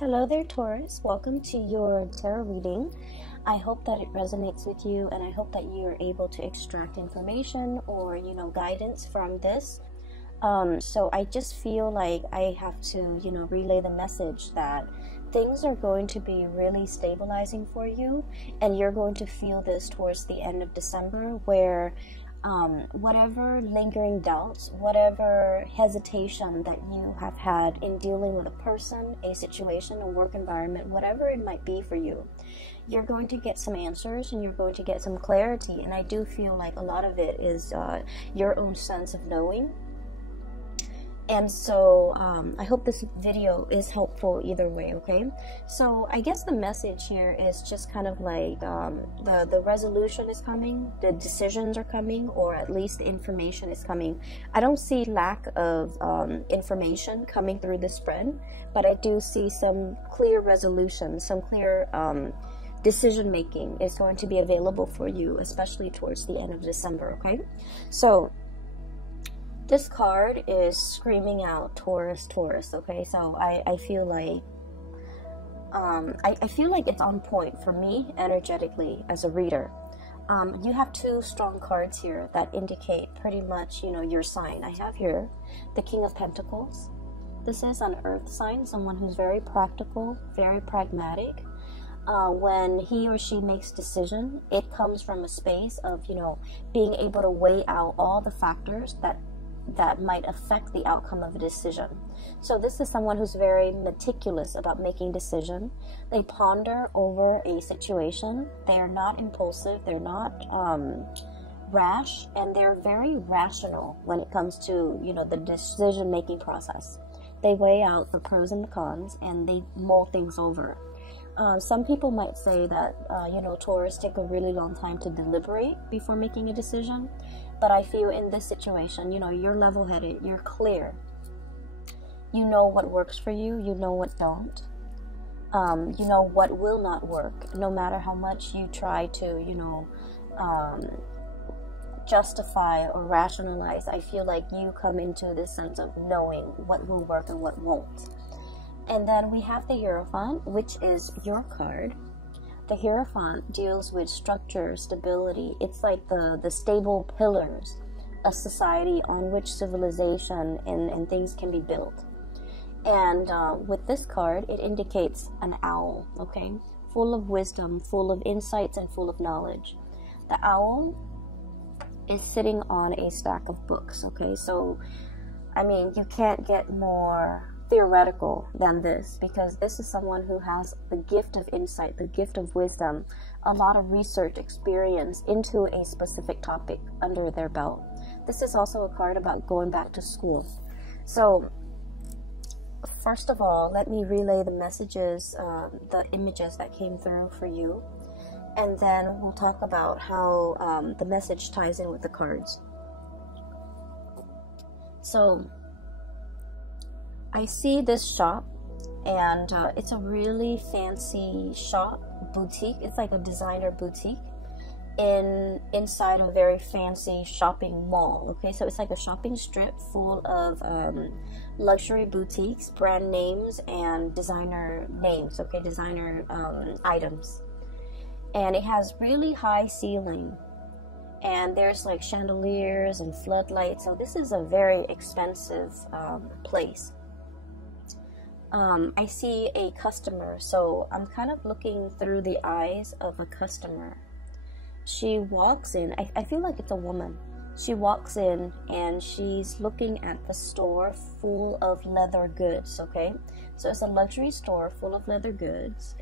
Hello there, Taurus. Welcome to your tarot reading. I hope that it resonates with you, and I hope that you are able to extract information or, guidance from this. So I just feel like I have to, relay the message that things are going to be really stabilizing for you, and you're going to feel this towards the end of December, where whatever lingering doubts, whatever hesitation that you have had in dealing with a person, a situation, a work environment, whatever it might be for you, you're going to get some answers and you're going to get some clarity. And I do feel like a lot of it is your own sense of knowing. And so I hope this video is helpful either way, okay? So I guess the message here is just kind of like the resolution is coming, the decisions are coming, or at least the information is coming. I don't see lack of information coming through the spread, but I do see some clear resolution, some clear decision making is going to be available for you, especially towards the end of December, okay? So this card is screaming out Taurus, Taurus, okay? So I feel like I feel like it's on point for me energetically as a reader. You have two strong cards here that indicate pretty much, your sign. I have here the King of Pentacles. This is an earth sign, someone who's very practical, very pragmatic. When he or she makes decision, it comes from a space of, being able to weigh out all the factors that might affect the outcome of a decision. So this is someone who's very meticulous about making decision. They ponder over a situation. They are not impulsive. They're not rash, and they're very rational when it comes to the decision making process. They weigh out the pros and the cons, and they mull things over. Some people might say that Taurus take a really long time to deliberate before making a decision. But I feel in this situation, you're level-headed, you're clear. You know what works for you, you know what don't. You know what will not work, no matter how much you try to, justify or rationalize. I feel like you come into this sense of knowing what will work and what won't. And then we have the Hierophant, which is your card. The Hierophant deals with structure, stability. It's like the stable pillars, a society on which civilization and things can be built. And with this card, it indicates an owl, okay? Full of wisdom, full of insights, and full of knowledge. The owl is sitting on a stack of books, okay? So, I mean, you can't get more theoretical than this, because this is someone who has the gift of insight, the gift of wisdom, a lot of research experience into a specific topic under their belt. This is also a card about going back to school. So first of all, let me relay the messages, the images that came through for you, and then we'll talk about how the message ties in with the cards. So I see this shop, and it's a really fancy shop, boutique. It's like a designer boutique inside a very fancy shopping mall, okay? So it's like a shopping strip full of luxury boutiques, brand names, and designer names, okay? Designer items. And it has really high ceiling, and there's like chandeliers and floodlights. So this is a very expensive place. I see a customer, so I'm kind of looking through the eyes of a customer. She walks in, I feel like it's a woman. She walks in and she's looking at the store full of leather goods, okay? So it's a luxury store full of leather goods.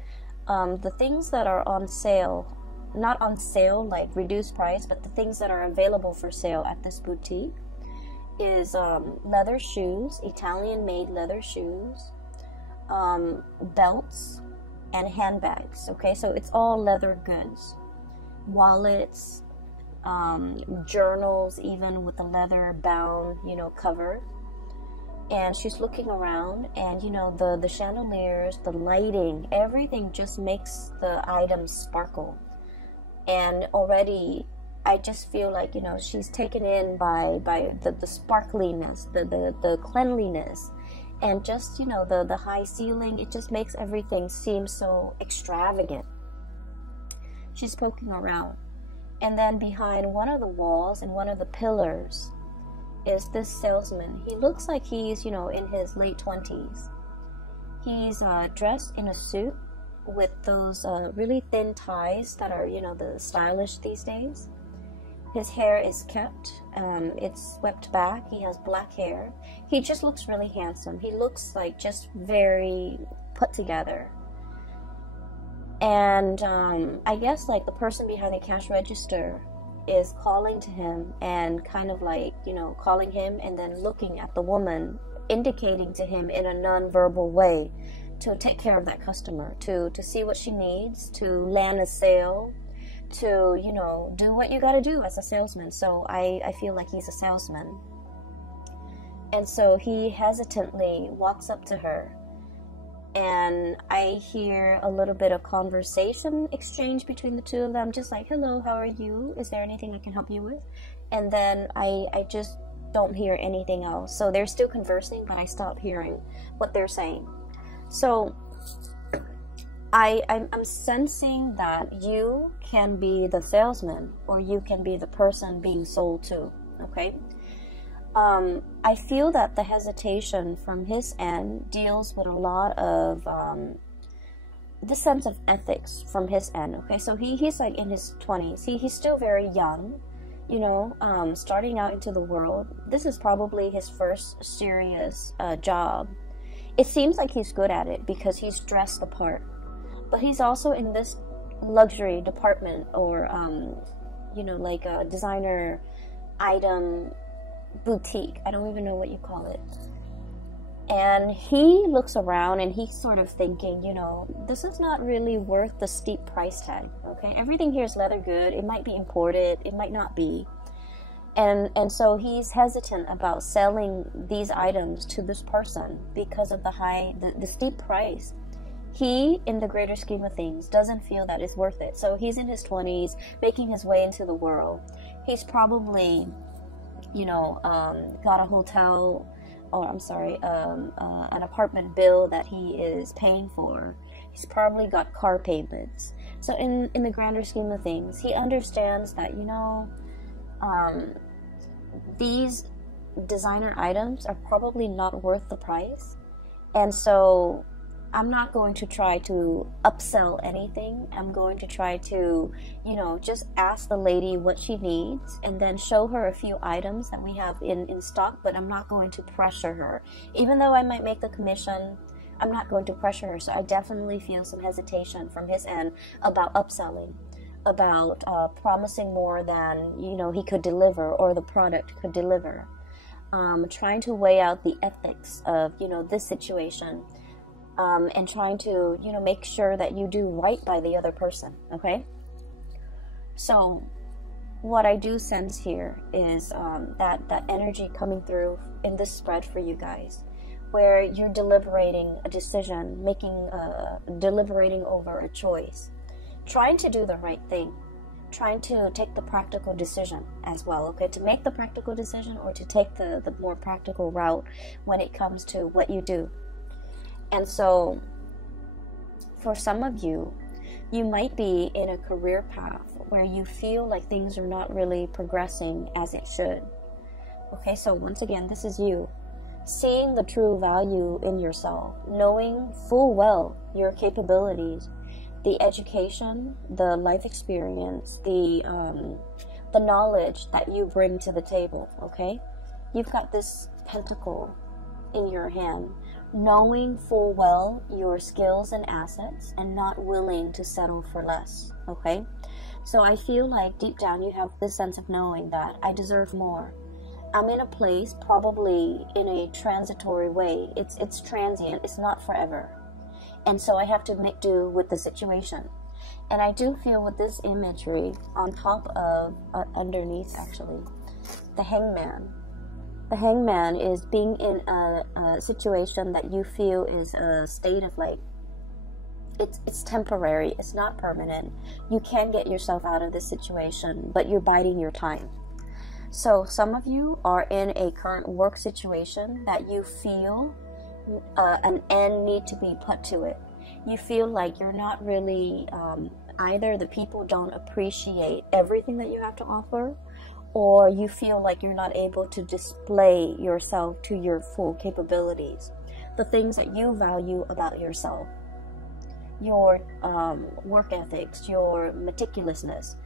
The things that are on sale, not on sale like reduced price, but the things that are available for sale at this boutique is leather shoes, Italian-made leather shoes, belts, and handbags, okay? So it's all leather goods. Wallets, journals, even with the leather bound, cover. And she's looking around, and the chandeliers, the lighting, everything just makes the items sparkle. And already I just feel like she's taken in by the sparkliness, the cleanliness, And just, you know, the high ceiling, it just makes everything seem so extravagant. She's poking around. And then behind one of the walls and one of the pillars is this salesman. He looks like he's, you know, in his late 20s. He's dressed in a suit with those really thin ties that are, you know, the stylish these days. His hair is kept, it's swept back. He has black hair. He just looks really handsome. He looks like just very put together. And I guess like the person behind the cash register is calling to him and kind of like, you know, calling him and then looking at the woman, indicating to him in a non-verbal way to take care of that customer, to see what she needs, to land a sale, to, you know, do what you got to do as a salesman. So I feel like he's a salesman. And so he hesitantly walks up to her, and I hear a little bit of conversation exchange between the two of them, just like, hello, how are you? Is there anything I can help you with? And then I just don't hear anything else. So they're still conversing, but I stop hearing what they're saying. So I'm sensing that you can be the salesman, or you can be the person being sold to, okay? I feel that the hesitation from his end deals with a lot of the sense of ethics from his end, okay? So he's like in his 20s. He's still very young, you know, starting out into the world. This is probably his first serious job. It seems like he's good at it because he's dressed the part. But he's also in this luxury department, or, you know, like a designer item boutique. I don't even know what you call it. And he looks around and he's sort of thinking, you know, this is not really worth the steep price tag, okay? Everything here is leather good. It might be imported. It might not be. And so he's hesitant about selling these items to this person because of the steep price. He, in the greater scheme of things, doesn't feel that it's worth it. So he's in his 20s, making his way into the world. He's probably, you know, got a hotel, or I'm sorry, an apartment bill that he is paying for. He's probably got car payments. So in the grander scheme of things, he understands that, you know, these designer items are probably not worth the price. And so I'm not going to try to upsell anything. I'm going to try to, you know, just ask the lady what she needs and then show her a few items that we have in stock, but I'm not going to pressure her. Even though I might make the commission, I'm not going to pressure her. So I definitely feel some hesitation from his end about upselling, about promising more than, you know, he could deliver or the product could deliver. Trying to weigh out the ethics of, you know, this situation. And trying to, you know, make sure that you do right by the other person, okay? So what I do sense here is that energy coming through in this spread for you guys, where you're deliberating a decision, deliberating over a choice, trying to do the right thing, trying to take the practical decision as well, okay? To make the practical decision, or to take the more practical route when it comes to what you do. And so, for some of you, you might be in a career path where you feel like things are not really progressing as it should. Okay, so once again, this is you. Seeing the true value in yourself, knowing full well your capabilities, the education, the life experience, the knowledge that you bring to the table, okay? You've got this pentacle in your hand, knowing full well your skills and assets and not willing to settle for less, okay? So I feel like deep down you have this sense of knowing that I deserve more. I'm in a place, probably in a transitory way. It's transient, it's not forever. And so I have to make do with the situation. And I do feel with this imagery on top of, underneath actually, the hangman. The hangman is being in a situation that you feel is a state of like, it's temporary, it's not permanent. You can get yourself out of this situation, but you're biding your time. So some of you are in a current work situation that you feel an end need to be put to it. You feel like you're not really, either the people don't appreciate everything that you have to offer, or you feel like you're not able to display yourself to your full capabilities. The things that you value about yourself, your work ethics, your meticulousness,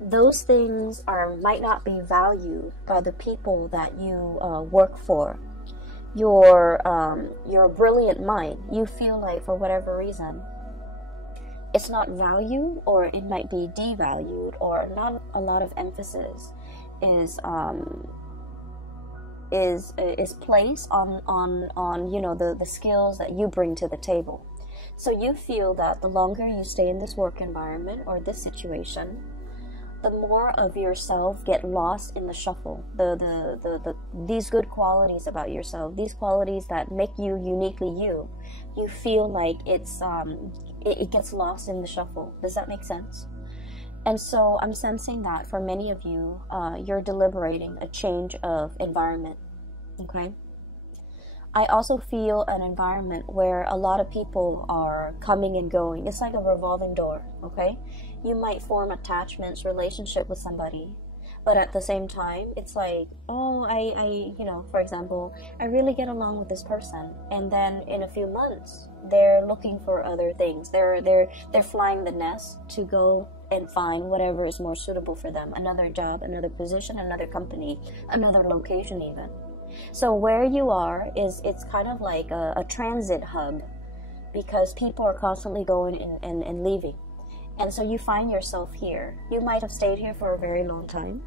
those things might not be valued by the people that you work for. Your brilliant mind, you feel like for whatever reason it's not valued, or it might be devalued, or not a lot of emphasis is placed on you know, the skills that you bring to the table. So you feel that the longer you stay in this work environment or this situation, the more of yourself get lost in the shuffle. These good qualities about yourself, these qualities that make you uniquely you, you feel like it gets lost in the shuffle. Does that make sense? And so I'm sensing that for many of you, you're deliberating a change of environment. Okay. I also feel an environment where a lot of people are coming and going. It's like a revolving door. Okay. You might form attachments, relationship with somebody, but at the same time, it's like, oh, you know, for example, I really get along with this person, and then in a few months, they're looking for other things. They're flying the nest to go and find whatever is more suitable for them. Another job, another position, another company, another location even. So where you are it's kind of like a transit hub, because people are constantly going and leaving. And so you find yourself here. You might have stayed here for a very long time.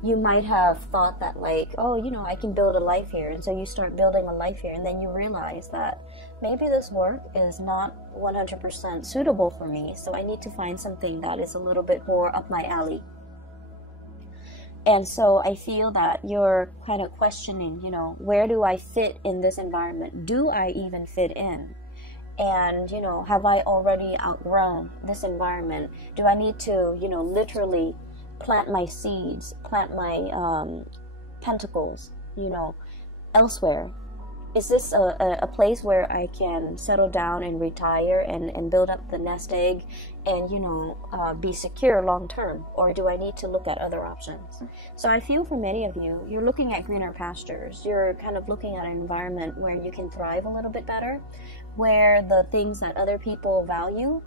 You might have thought that, like, oh, you know, I can build a life here. And so you start building a life here, and then you realize that maybe this work is not 100% suitable for me. So I need to find something that is a little bit more up my alley. And so I feel that you're kind of questioning, you know, where do I fit in this environment? Do I even fit in? And, you know, have I already outgrown this environment? Do I need to, you know, literally plant my seeds, plant my pentacles, you know, elsewhere? Is this a place where I can settle down and retire and build up the nest egg and, you know, be secure long term? Or do I need to look at other options? So I feel for many of you, you're looking at greener pastures. You're kind of looking at an environment where you can thrive a little bit better, where the things that other people value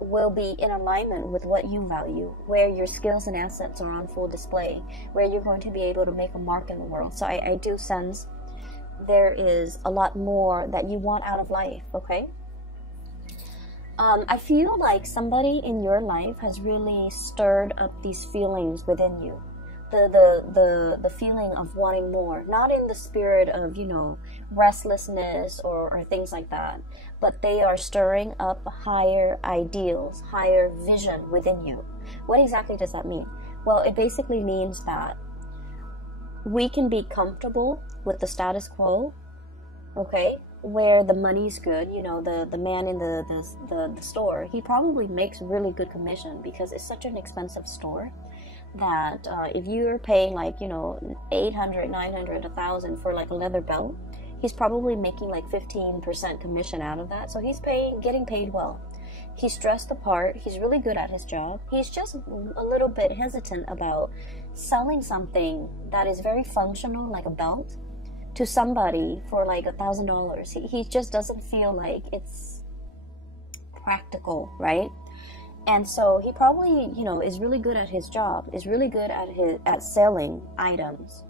will be in alignment with what you value, where your skills and assets are on full display, where you're going to be able to make a mark in the world. So I do sense there is a lot more that you want out of life, okay? I feel like somebody in your life has really stirred up these feelings within you. The feeling of wanting more, not in the spirit of, you know, restlessness or things like that, but they are stirring up higher ideals, higher vision within you. What exactly does that mean? Well, it basically means that we can be comfortable with the status quo, okay, where the money's good. You know, the man in the store, he probably makes really good commission because it's such an expensive store that if you're paying, like, you know, 800, 900, 1,000 for like a leather belt, he's probably making like 15% commission out of that. So he's getting paid well. He's dressed the part. He's really good at his job. He's just a little bit hesitant about selling something that is very functional, like a belt, to somebody for like $1,000. He just doesn't feel like it's practical, right? And so he probably, you know, is really good at his job, is really good at selling items.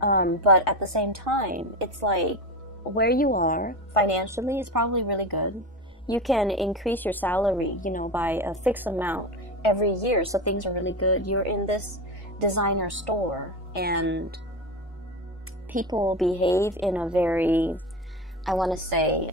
But at the same time, it's like where you are financially is probably really good. You can increase your salary, you know, by a fixed amount every year. So things are really good. You're in this designer store and people behave in a very, I want to say,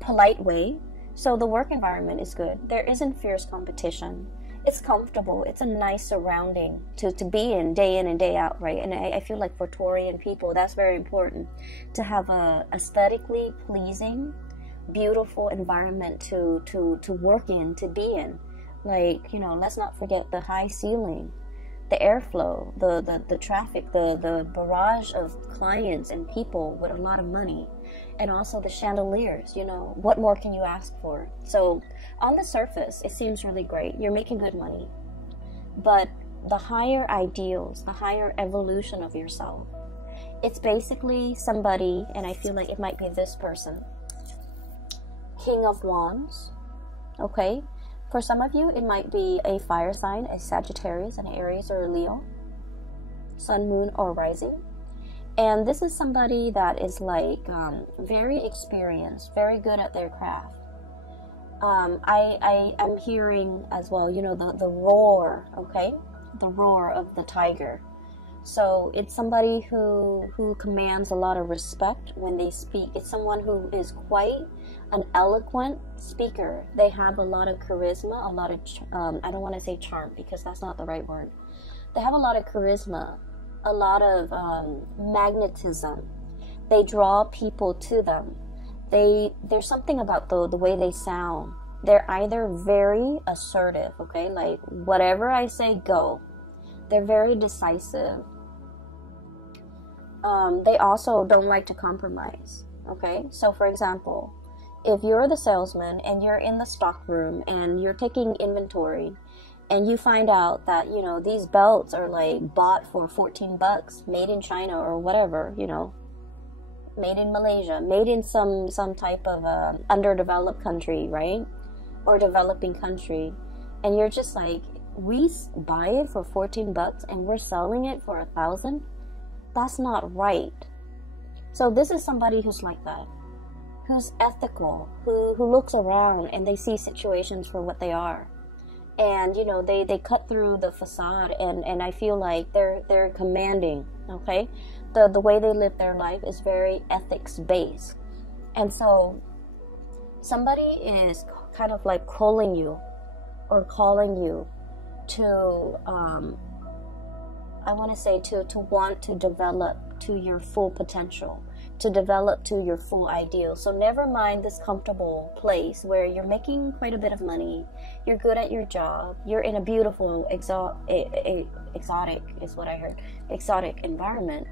polite way. So the work environment is good. There isn't fierce competition. It's comfortable. It's a nice surrounding to be in and day out, right? And I feel like for Taurian people, that's very important, to have a aesthetically pleasing, beautiful environment to work in, to be in. Like, you know, let's not forget the high ceiling, the airflow, the traffic, the barrage of clients and people with a lot of money. And also the chandeliers, you know, what more can you ask for? So on the surface, it seems really great. You're making good money. But the higher ideals, the higher evolution of yourself, it's basically somebody, and I feel like it might be this person. King of Wands, okay? For some of you, it might be a fire sign, a Sagittarius, an Aries, or a Leo, sun, moon, or rising. And this is somebody that is like very experienced, very good at their craft. I am hearing as well, you know, the roar, okay? The roar of the tiger. So it's somebody who commands a lot of respect when they speak. It's someone who is quite an eloquent speaker. They have a lot of charisma, a lot of, I don't want to say charm because that's not the right word. They have a lot of charisma, a lot of magnetism. They draw people to them. There's something about the way they sound. They're either very assertive, okay, like whatever I say, go. They're very decisive. They also don't like to compromise, okay? So for example, if you're the salesman and you're in the stock room and you're taking inventory and you find out that, you know, these belts are like bought for 14 bucks, made in China or whatever, you know, made in Malaysia, made in some type of underdeveloped country, right? Or developing country, and you're just like, we buy it for 14 bucks and we're selling it for 1,000. That's not right. So this is somebody who's like that, who's ethical, who looks around and they see situations for what they are. And, you know, they cut through the facade, and I feel like they're commanding, okay? The way they live their life is very ethics-based. And so somebody is kind of like calling you or calling you to, I want to say to want to develop to your full potential, to develop to your full ideal. So never mind this comfortable place where you're making quite a bit of money, you're good at your job, you're in a beautiful, exotic is what I heard, exotic environment.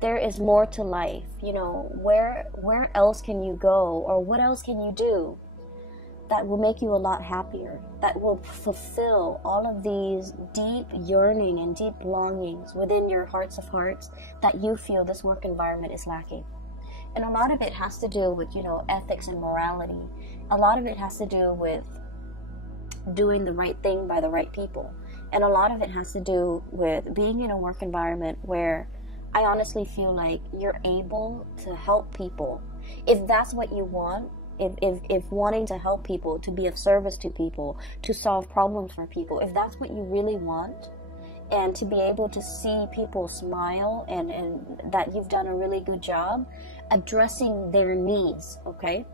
There is more to life, you know, where else can you go, or what else can you do that will make you a lot happier, that will fulfill all of these deep yearning and deep longings within your hearts of hearts that you feel this work environment is lacking. And a lot of it has to do with, you know, ethics and morality. A lot of it has to do with doing the right thing by the right people. And a lot of it has to do with being in a work environment where I honestly feel like you're able to help people. If that's what you want, if wanting to help people, to be of service to people, to solve problems for people, if that's what you really want, and to be able to see people smile and that you've done a really good job addressing their needs, okay,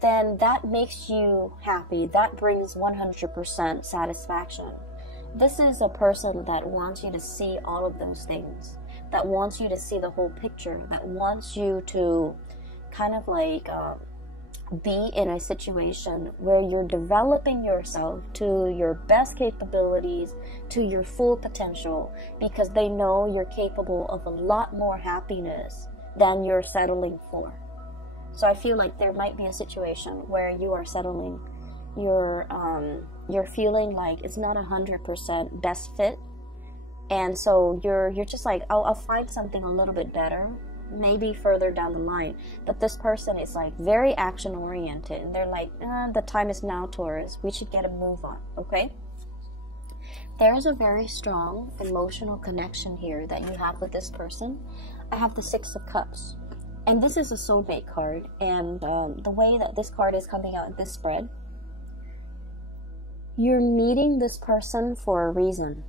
then that makes you happy. That brings 100% satisfaction. This is a person that wants you to see all of those things, that wants you to see the whole picture, that wants you to kind of like be in a situation where you're developing yourself to your best capabilities, to your full potential, because they know you're capable of a lot more happiness than you're settling for. So I feel like there might be a situation where you are settling, you're feeling like it's not 100% best fit, and so you're just like, I'll find something a little bit better, maybe further down the line. But this person is like very action oriented, and they're like, the time is now, Taurus, we should get a move on, okay? There's a very strong emotional connection here that you have with this person. I have the Six of Cups, and this is a soulmate card, and the way that this card is coming out in this spread, you're meeting this person for a reason.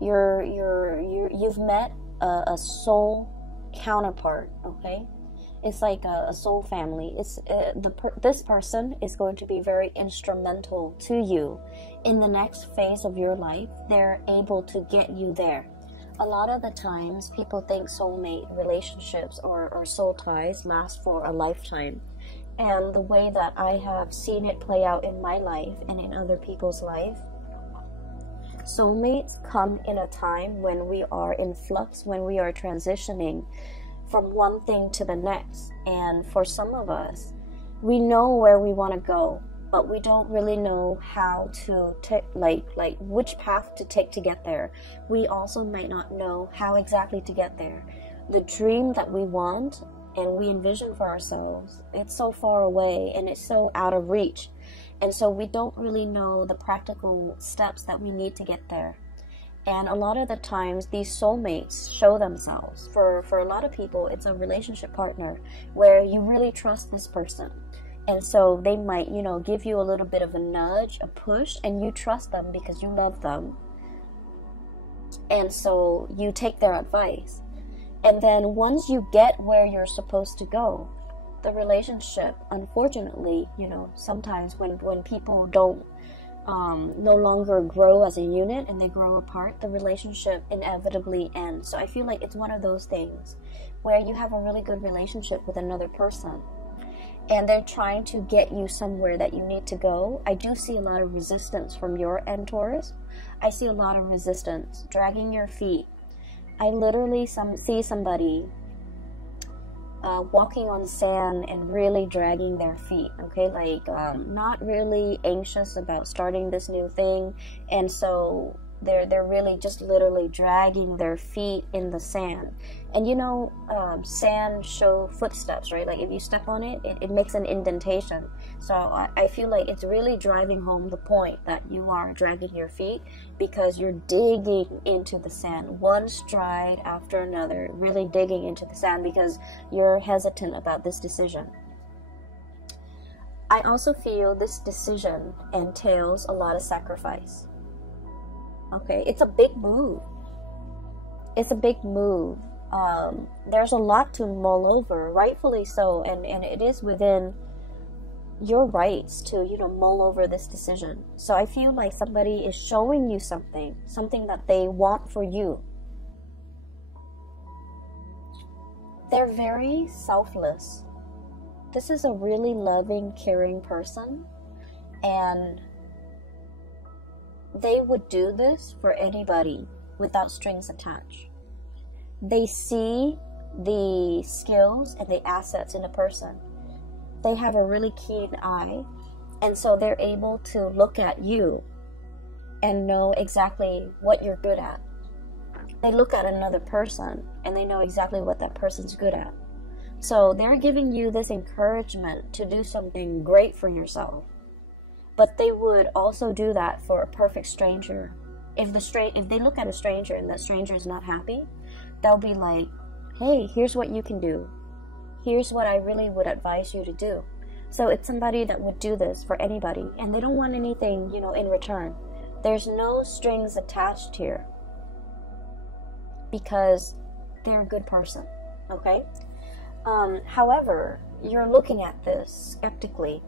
You've met a soul counterpart, okay? It's like a soul family. It's this person is going to be very instrumental to you in the next phase of your life. They're able to get you there. A lot of the times people think soulmate relationships or soul ties last for a lifetime, and the way that I have seen it play out in my life and in other people's life, soulmates come in a time when we are in flux, when we are transitioning from one thing to the next. And for some of us, we know where we want to go, but we don't really know how to take, like which path to take to get there. We also might not know how exactly to get there. The dream that we want and we envision for ourselves, it's so far away and it's so out of reach. And so we don't really know the practical steps that we need to get there. And a lot of the times, these soulmates show themselves. For a lot of people, it's a relationship partner where you really trust this person. And so they might, you know, give you a little bit of a nudge, a push, and you trust them because you love them. And so you take their advice. And then once you get where you're supposed to go, the relationship, unfortunately, you know, sometimes when people don't no longer grow as a unit and they grow apart, the relationship inevitably ends. So I feel like it's one of those things where you have a really good relationship with another person and they're trying to get you somewhere that you need to go. I do see a lot of resistance from your end, Taurus. I see a lot of resistance, dragging your feet. I literally see somebody walking on sand and really dragging their feet, okay, like not really anxious about starting this new thing, and so they're really just literally dragging their feet in the sand. And you know, sand show footsteps, right? Like if you step on it, it makes an indentation. So I feel like it's really driving home the point that you are dragging your feet because you're digging into the sand, one stride after another, really digging into the sand because you're hesitant about this decision. I also feel this decision entails a lot of sacrifice. Okay, it's a big move. It's a big move. There's a lot to mull over, rightfully so, and it is within your rights to, you know, mull over this decision. So I feel like somebody is showing you something that they want for you. They're very selfless. This is a really loving, caring person, and they would do this for anybody without strings attached. They see the skills and the assets in a person. They have a really keen eye, and so they're able to look at you and know exactly what you're good at. They look at another person and they know exactly what that person's good at. So they're giving you this encouragement to do something great for yourself. But they would also do that for a perfect stranger. If they look at a stranger and that stranger is not happy, they'll be like, hey, here's what you can do. Here's what I really would advise you to do. So it's somebody that would do this for anybody, and they don't want anything, you know, in return. There's no strings attached here because they're a good person, okay? However, you're looking at this skeptically.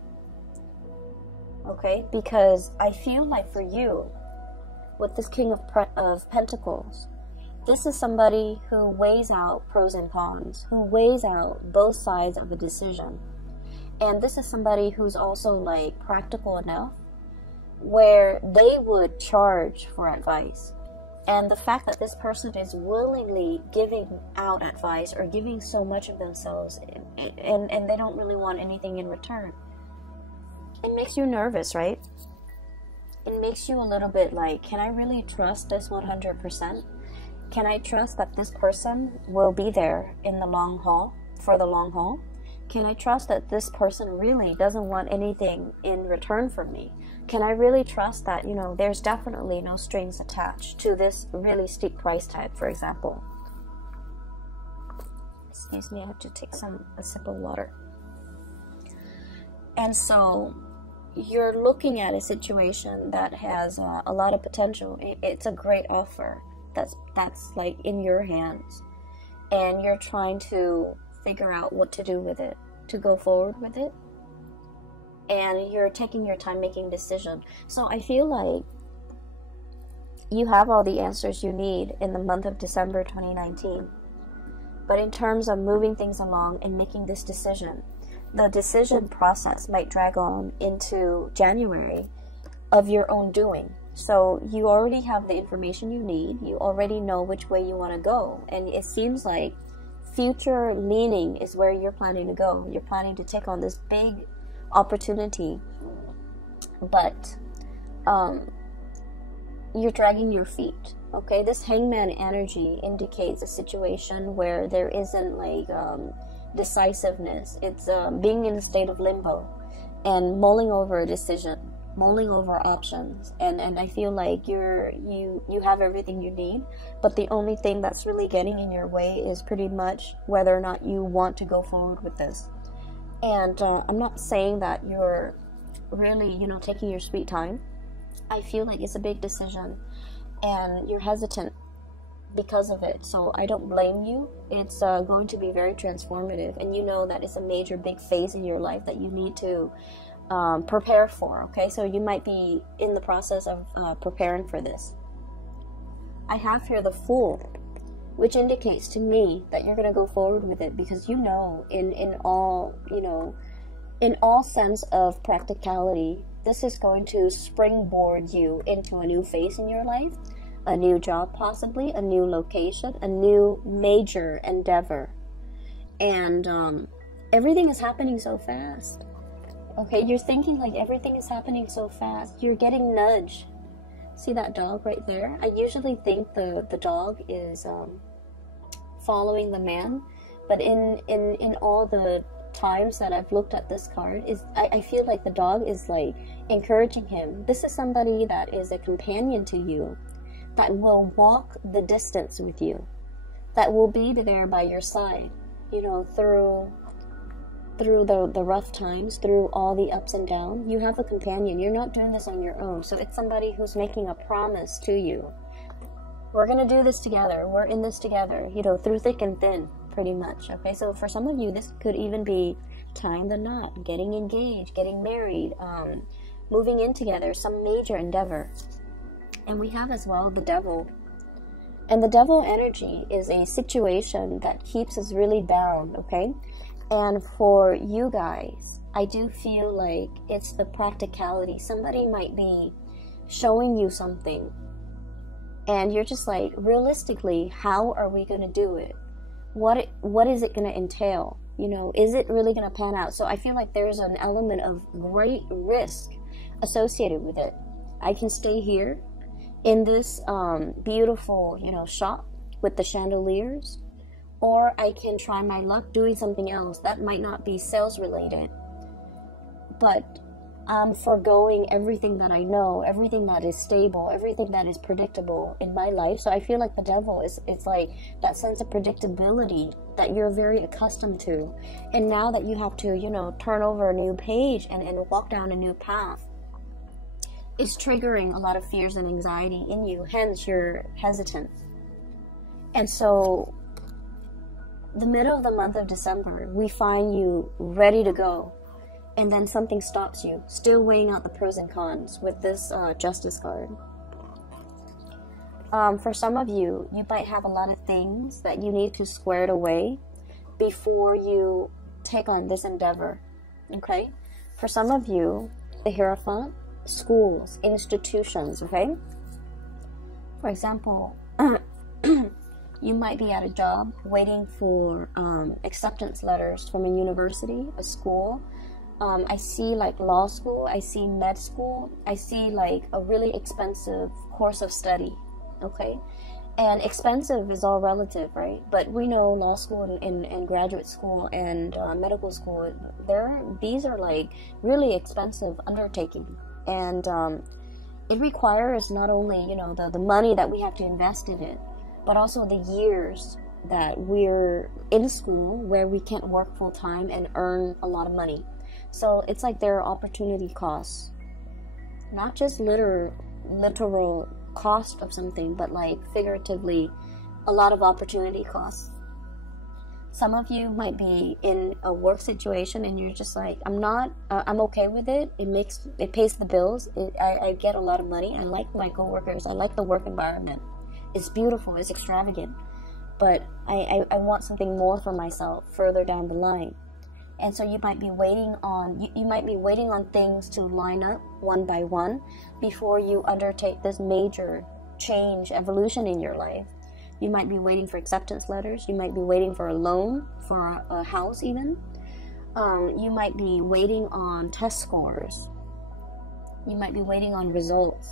Okay, because I feel like for you, with this King of Pentacles, this is somebody who weighs out pros and cons, who weighs out both sides of a decision. And this is somebody who's also like practical enough where they would charge for advice. And the fact that this person is willingly giving out advice or giving so much of themselves and they don't really want anything in return, it makes you nervous, right? It makes you a little bit like, can I really trust this 100%? Can I trust that this person will be there in the long haul, for the long haul? Can I trust that this person really doesn't want anything in return from me? Can I really trust that, you know, there's definitely no strings attached to this really steep price tag, for example? Excuse me, I have to take a sip of water. And so you're looking at a situation that has a lot of potential. It's a great offer that's like in your hands, and you're trying to figure out what to do with it, to go forward with it, and you're taking your time making decision. So I feel like you have all the answers you need in the month of December 2019. But in terms of moving things along and making this decision, the decision process might drag on into January of your own doing. So you already have the information you need. You already know which way you want to go. And it seems like future leaning is where you're planning to go. You're planning to take on this big opportunity, but you're dragging your feet. Okay, this hangman energy indicates a situation where there isn't like decisiveness. It's being in a state of limbo and mulling over a decision, mulling over options, and I feel like you have everything you need, but the only thing that's really getting in your way is pretty much whether or not you want to go forward with this. And I'm not saying that you're really, you know, taking your sweet time. I feel like it's a big decision and you're hesitant because of it, so I don't blame you. It's going to be very transformative, and you know that it's a major big phase in your life that you need to prepare for. Okay, so you might be in the process of preparing for this. I have here the Fool, which indicates to me that you're going to go forward with it, because you know, in all, you know, in all sense of practicality, this is going to springboard you into a new phase in your life, a new job possibly, a new location, a new major endeavor. And everything is happening so fast. Okay, you're thinking like everything is happening so fast. You're getting nudged. See that dog right there? I usually think the dog is following the man, but in all the times that I've looked at this card, I feel like the dog is like encouraging him. This is somebody that is a companion to you, that will walk the distance with you, that will be there by your side, you know, through the rough times, through all the ups and downs. You have a companion. You're not doing this on your own. So it's somebody who's making a promise to you. We're going to do this together. We're in this together, you know, through thick and thin, pretty much. Okay, so for some of you, this could even be tying the knot, getting engaged, getting married, moving in together, some major endeavor. And we have as well the Devil. And the Devil energy is a situation that keeps us really bound, okay? And for you guys, I do feel like it's the practicality. Somebody might be showing you something, and you're just like, realistically, how are we going to do it? What is it going to entail? You know, is it really going to pan out? So I feel like there's an element of great risk associated with it. I can stay here in this beautiful, you know, shop with the chandeliers, or I can try my luck doing something else that might not be sales related, but I'm foregoing everything that I know, everything that is stable, everything that is predictable in my life. So I feel like the Devil it's like that sense of predictability that you're very accustomed to, and now that you have to, you know, turn over a new page and walk down a new path, is triggering a lot of fears and anxiety in you, hence you're hesitant. And so the middle of the month of December, we find you ready to go, and then something stops you, still weighing out the pros and cons with this Justice card. For some of you, you might have a lot of things that you need to square it away before you take on this endeavor, okay? For some of you, the Hierophant, schools, institutions, okay? For example, you might be at a job waiting for acceptance letters from a university, a school. I see like law school, I see med school, I see like a really expensive course of study, okay? And expensive is all relative, right? But we know law school and graduate school and medical school, these are like really expensive undertaking. And it requires not only, you know, the money that we have to invest in it, but also the years that we're in school where we can't work full time and earn a lot of money. So it's like there are opportunity costs, not just literal cost of something, but like figuratively a lot of opportunity costs. Some of you might be in a work situation and you're just like, I'm okay with it. It pays the bills. I get a lot of money. I like my coworkers. I like the work environment. It's beautiful. It's extravagant. But I want something more for myself further down the line. And so you might be waiting on things to line up one by one before you undertake this major change, evolution in your life. You might be waiting for acceptance letters. You might be waiting for a loan, for a house even. You might be waiting on test scores. You might be waiting on results.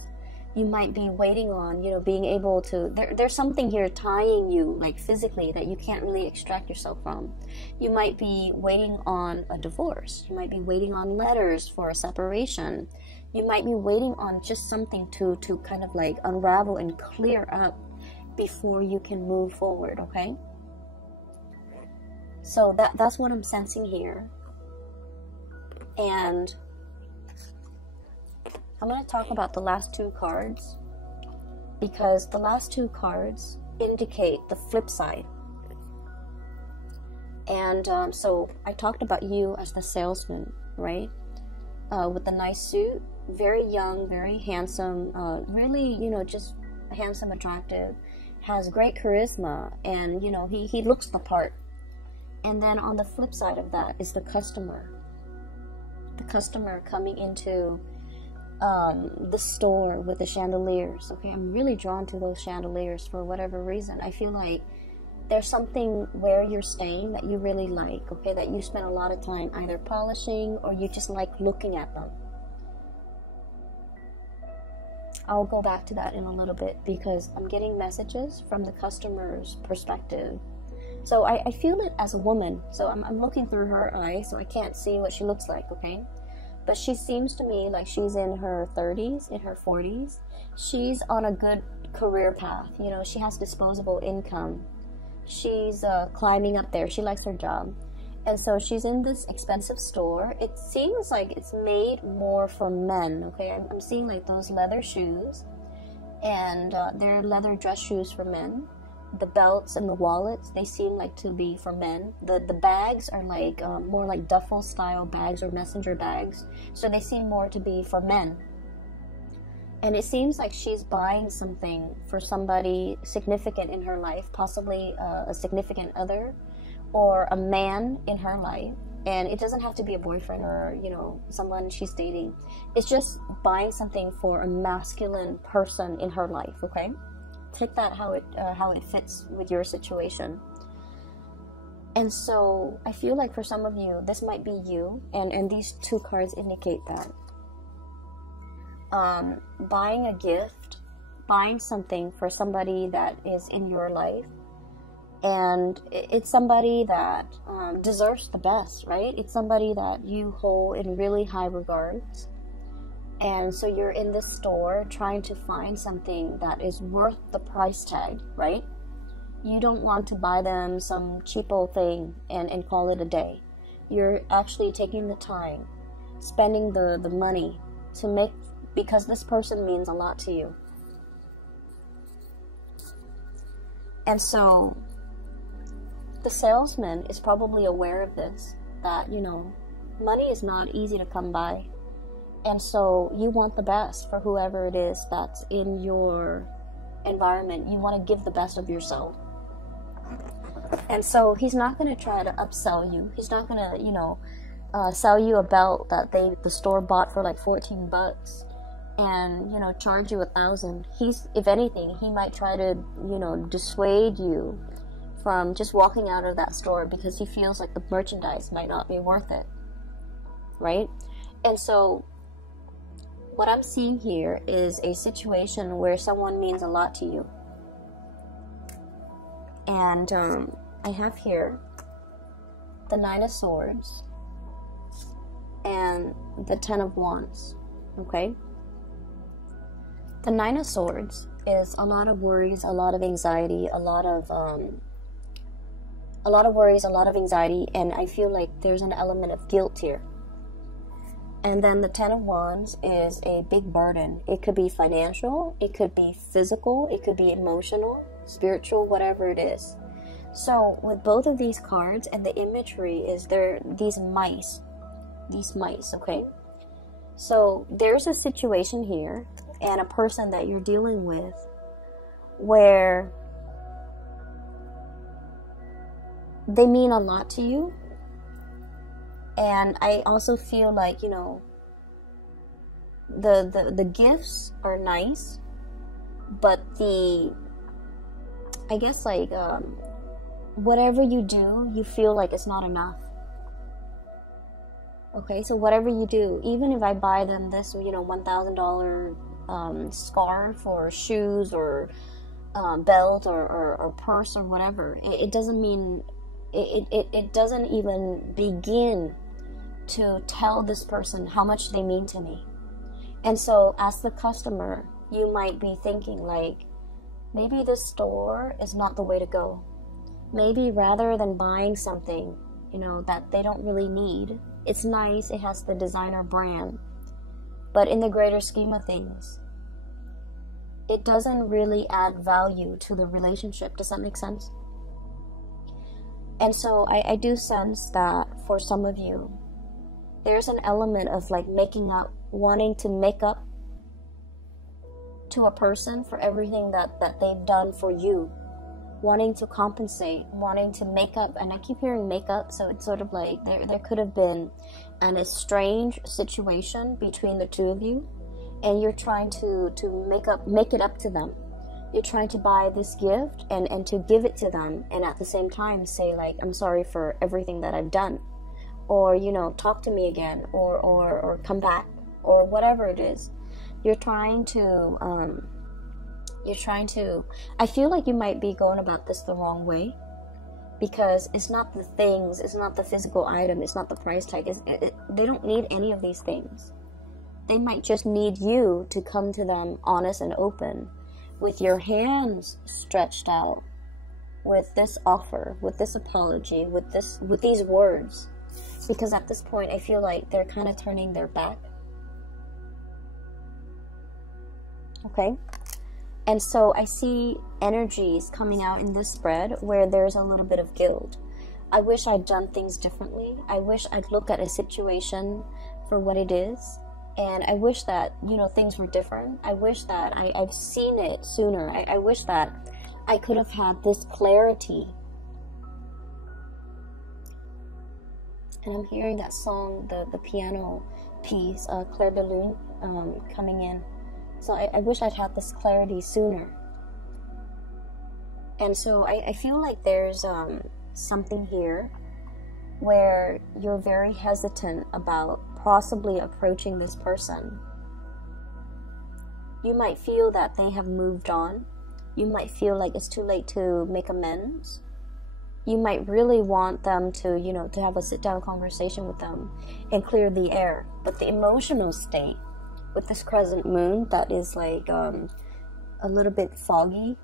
You might be waiting on, you know, being able to, there's something here tying you, like physically, that you can't really extract yourself from. You might be waiting on a divorce. You might be waiting on letters for a separation. You might be waiting on just something to kind of like unravel and clear up before you can move forward, okay? So that's what I'm sensing here. And I'm going to talk about the last two cards, because the last two cards indicate the flip side. And so I talked about you as the salesman, right? With the nice suit, very young, very handsome, really, you know, just handsome, attractive, has great charisma, and, you know, he looks the part. And then on the flip side of that is the customer. The customer coming into the store with the chandeliers. Okay, I'm really drawn to those chandeliers for whatever reason. I feel like there's something where you're staying that you really like, okay, that you spend a lot of time either polishing or you just like looking at them. I'll go back to that in a little bit, because I'm getting messages from the customer's perspective. So I feel it as a woman. So I'm looking through her eyes, so I can't see what she looks like, okay? But she seems to me like she's in her 30s, in her 40s. She's on a good career path. You know, she has disposable income. She's climbing up there. She likes her job. And so she's in this expensive store. It seems like it's made more for men, okay? I'm seeing like those leather shoes. And they're leather dress shoes for men. The belts and the wallets, they seem like to be for men. The bags are like more like duffel style bags or messenger bags. So they seem more to be for men. And it seems like she's buying something for somebody significant in her life, possibly a significant other or a man in her life. And it doesn't have to be a boyfriend or, you know, someone she's dating. It's just buying something for a masculine person in her life, okay? Take that how it fits with your situation. And so I feel like for some of you, this might be you, and these two cards indicate that. Buying a gift, buying something for somebody that is in your life, and it's somebody that deserves the best, right? It's somebody that you hold in really high regards. And so you're in this store trying to find something that is worth the price tag, right? You don't want to buy them some cheapo thing and call it a day. You're actually taking the time, spending the money to make, because this person means a lot to you. And so the salesman is probably aware of this, that, you know, money is not easy to come by. And so you want the best for whoever it is that's in your environment. You want to give the best of yourself. And so he's not going to try to upsell you. He's not going to, you know, sell you a belt that the store bought for like $14 and, you know, charge you $1,000. If anything, he might try to, you know, dissuade you from just walking out of that store because he feels like the merchandise might not be worth it, right? And so what I'm seeing here is a situation where someone means a lot to you. And I have here the 9 of Swords and the 10 of Wands, okay? The 9 of Swords is a lot of worries, a lot of anxiety, a lot of worries, a lot of anxiety, and I feel like there's an element of guilt here. And then the 10 of Wands is a big burden. It could be financial, it could be physical, it could be emotional, spiritual, whatever it is. So with both of these cards, and the imagery is there, these mice, okay? So there's a situation here and a person that you're dealing with where they mean a lot to you. And I also feel like, you know, the gifts are nice, but the I guess like whatever you do, you feel like it's not enough. Okay, so whatever you do, even if I buy them this, you know, $1,000 scarf or shoes or belt or purse or whatever, it doesn't mean, it doesn't even begin to tell this person how much they mean to me. And so as the customer, you might be thinking like, maybe this store is not the way to go. Maybe rather than buying something, you know, that they don't really need, it's nice, it has the designer brand, but in the greater scheme of things, it doesn't really add value to the relationship. Does that make sense? And so I do sense that for some of you, there's an element of like making up, wanting to make up to a person for everything that they've done for you, wanting to compensate, wanting to make up. And I keep hearing make up, so it's sort of like there could have been an estranged situation between the two of you, and you're trying to make it up to them. You're trying to buy this gift and to give it to them, and at the same time say like, I'm sorry for everything that I've done, or, you know, talk to me again, or come back, or whatever it is. You're trying to I feel like you might be going about this the wrong way, because it's not the things, it's not the physical item, it's not the price tag, they don't need any of these things. They might just need you to come to them honest and open, with your hands stretched out, with this offer, with this apology, with these words. Because at this point, I feel like they're kind of turning their back. Okay? And so I see energies coming out in this spread where there's a little bit of guilt. I wish I'd done things differently. I wish I'd looked at a situation for what it is. And I wish that, you know, things were different. I wish that I've seen it sooner. I wish that I could have had this clarity. And I'm hearing that song, the piano piece, Clair de Lune, coming in. So I wish I'd had this clarity sooner. And so I feel like there's something here where you're very hesitant about possibly approaching this person. You might feel that they have moved on. You might feel like it's too late to make amends. You might really want them to, you know, to have a sit-down conversation with them and clear the air. But the emotional state with this crescent moon that is like a little bit foggy,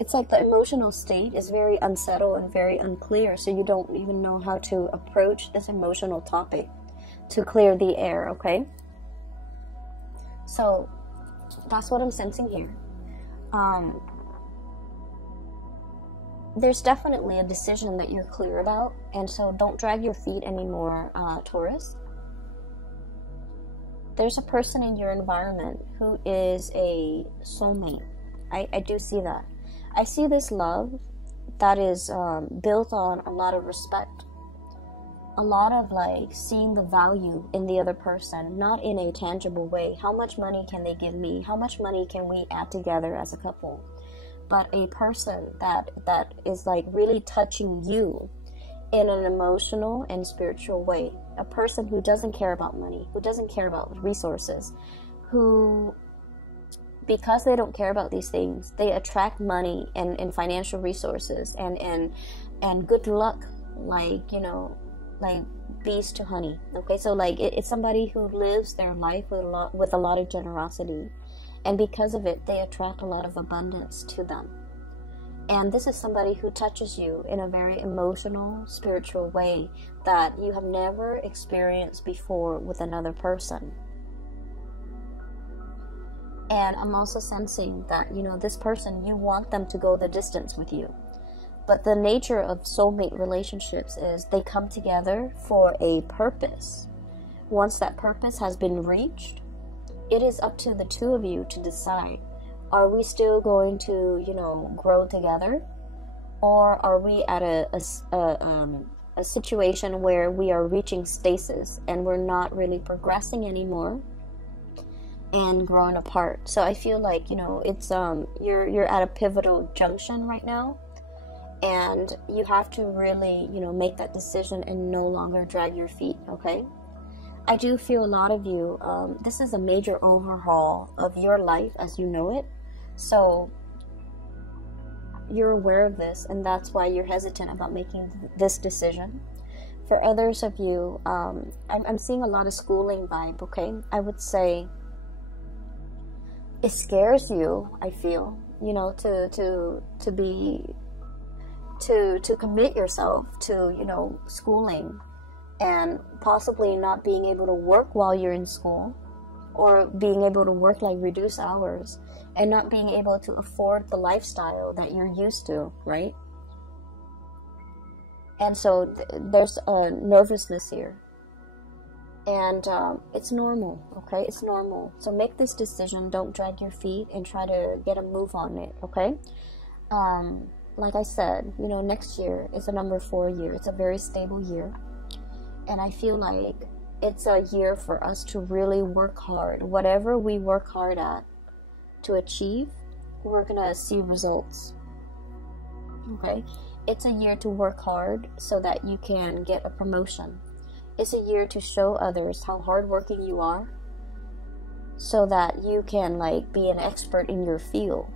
it's like the emotional state is very unsettled and very unclear, so you don't even know how to approach this emotional topic to clear the air, okay? So that's what I'm sensing here. There's definitely a decision that you're clear about, and so don't drag your feet anymore, Taurus. There's a person in your environment who is a soulmate. I do see that. I see this love that is built on a lot of respect, a lot of like seeing the value in the other person, not in a tangible way. How much money can they give me? How much money can we add together as a couple? But a person that is like really touching you in an emotional and spiritual way. A person who doesn't care about money, who doesn't care about resources, who, because they don't care about these things, they attract money and financial resources and good luck, like, you know, like bees to honey. Okay, so like it's somebody who lives their life with a lot of generosity, and because of it, they attract a lot of abundance to them. And this is somebody who touches you in a very emotional, spiritual way that you have never experienced before with another person. And I'm also sensing that, you know, this person, you want them to go the distance with you. But the nature of soulmate relationships is they come together for a purpose. Once that purpose has been reached, it is up to the two of you to decide. Are we still going to, you know, grow together? Or are we at a situation where we are reaching stasis and we're not really progressing anymore? and growing apart. So I feel like, you know, it's you're at a pivotal junction right now, and you have to really, you know, make that decision and no longer drag your feet. Okay, I do feel a lot of you, this is a major overhaul of your life as you know it. So you're aware of this, and that's why you're hesitant about making this decision. For others of you, I'm seeing a lot of schooling vibe. Okay, I would say it scares you, I feel, you know, to commit yourself to, you know, schooling, and possibly not being able to work while you're in school, or being able to work like reduced hours, and not being able to afford the lifestyle that you're used to, right? And so there's a nervousness here. And it's normal, okay? It's normal. So make this decision. Don't drag your feet and try to get a move on it, okay? Like I said, you know, next year is a number 4 year. It's a very stable year. And I feel like it's a year for us to really work hard. Whatever we work hard at to achieve, we're going to see results, okay? It's a year to work hard so that you can get a promotion. It's a year to show others how hardworking you are, so that you can like be an expert in your field,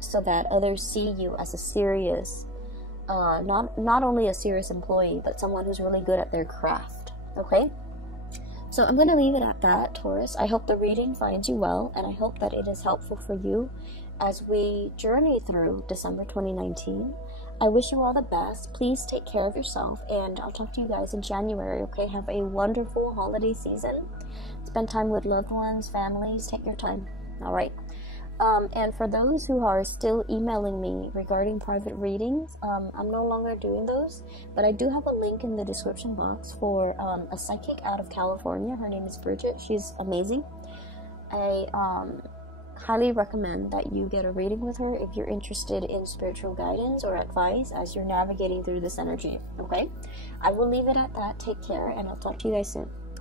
so that others see you as a serious, not only a serious employee, but someone who's really good at their craft. Okay, so I'm going to leave it at that, Taurus. I hope the reading finds you well, and I hope that it is helpful for you as we journey through December 2019. I wish you all the best. Please take care of yourself, and I'll talk to you guys in January, okay? Have a wonderful holiday season. Spend time with loved ones, families. Take your time, all right? And for those who are still emailing me regarding private readings, I'm no longer doing those, but I do have a link in the description box for a psychic out of California. Her name is Bridget. She's amazing. I highly recommend that you get a reading with her if you're interested in spiritual guidance or advice as you're navigating through this energy, okay? I will leave it at that. Take care, and I'll talk to you guys soon.